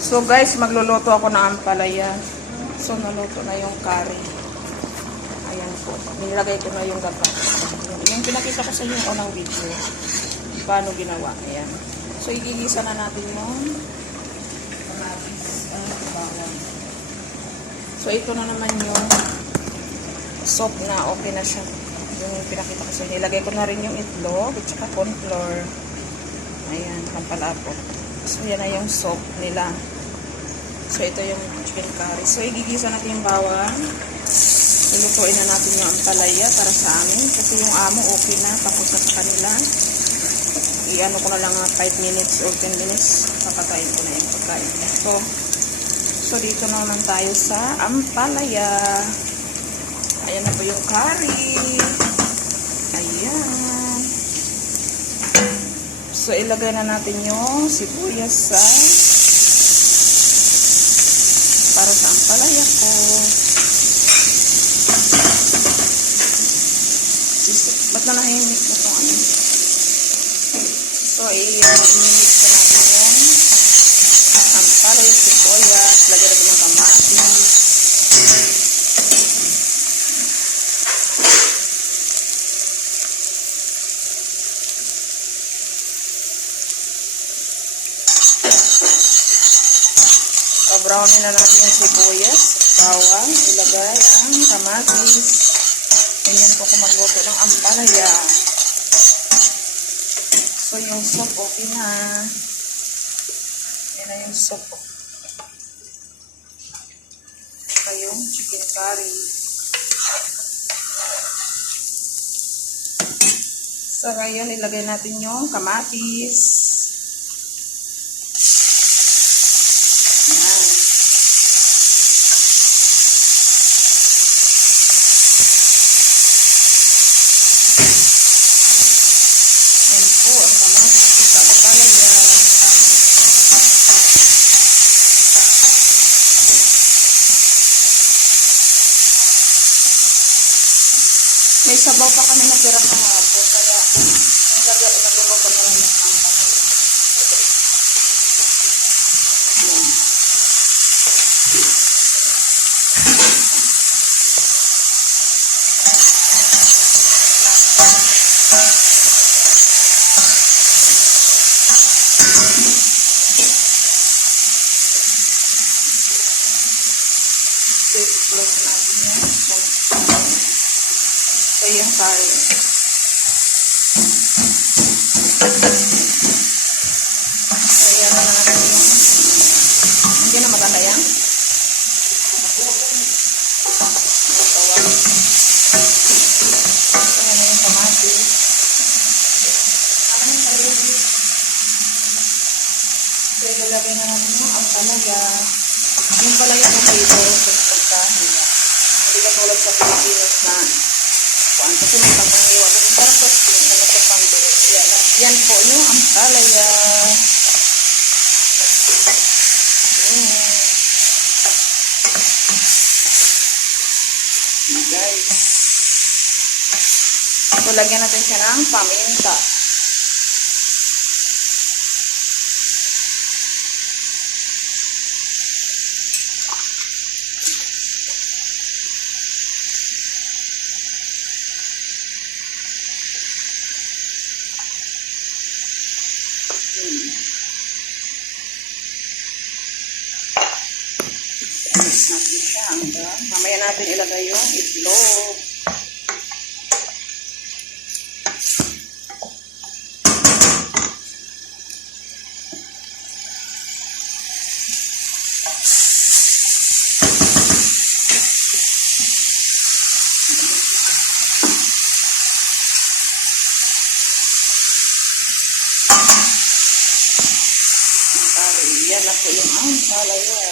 So guys, magluluto ako ng ampalaya. So naluto na yung curry. Ayan po. Nilagay ko na yung gata. Yung pinakita ko sa inyo unang video. Paano ginawa. Ayan. So igigisa na natin yung kamatis at bawang. So ito na naman yung soup na okay na siya. Yung pinakita ko sa inyo. Ilagay ko na rin yung itlog at saka corn flour. Ayan, pampalapot. So yan na yung soup nila. So ito yung chicken curry. So igigisa natin yung bawang. Lulutuin na natin yung ampalaya para sa amin. Kasi yung amo okay na. Tapos na sa kanila. I-ano ko na lang 5 minutes or 10 minutes. Papatayin ko na yung pagkain. So dito naman tayo sa ampalaya. Ayan na po yung curry. Ayan. So ilagay na natin yung sibuyas para sa ampalaya ko. Ba't na nahimik na itong ano? So i-mix na natin yung ampalaya, sibuyas. Lagyan natin yung kamatis. Brownin na natin yung sibuyas, bawang, ilagay ang kamatis. Ganyan po kung magluto ng ampalaya. So yung soup okay na. Yan na yung soup. Saka yung chicken curry. So ngayon ilagay natin yung kamatis. May sabaw pa kami natira kahapon, kaya nagluluto na lang ng ampalaya. I-close natin yan. So yung curry. So yan na natin yung hindi na maganda yan. So yan na yung kamatis. So ilalagay na natin yung ampalaya. Yung palaya ng flavor sa pagkahila. Hindi ka tulad sa Pilipinas na kasi may pagkangiwa. Pero para po sa pambiro. Yan po yung ampalaya. Guys. So, lagyan natin siya ng paminta. Mix natin siya hanggang mamaya natin ilagay yung itlog. Yan na po yung ampalaya.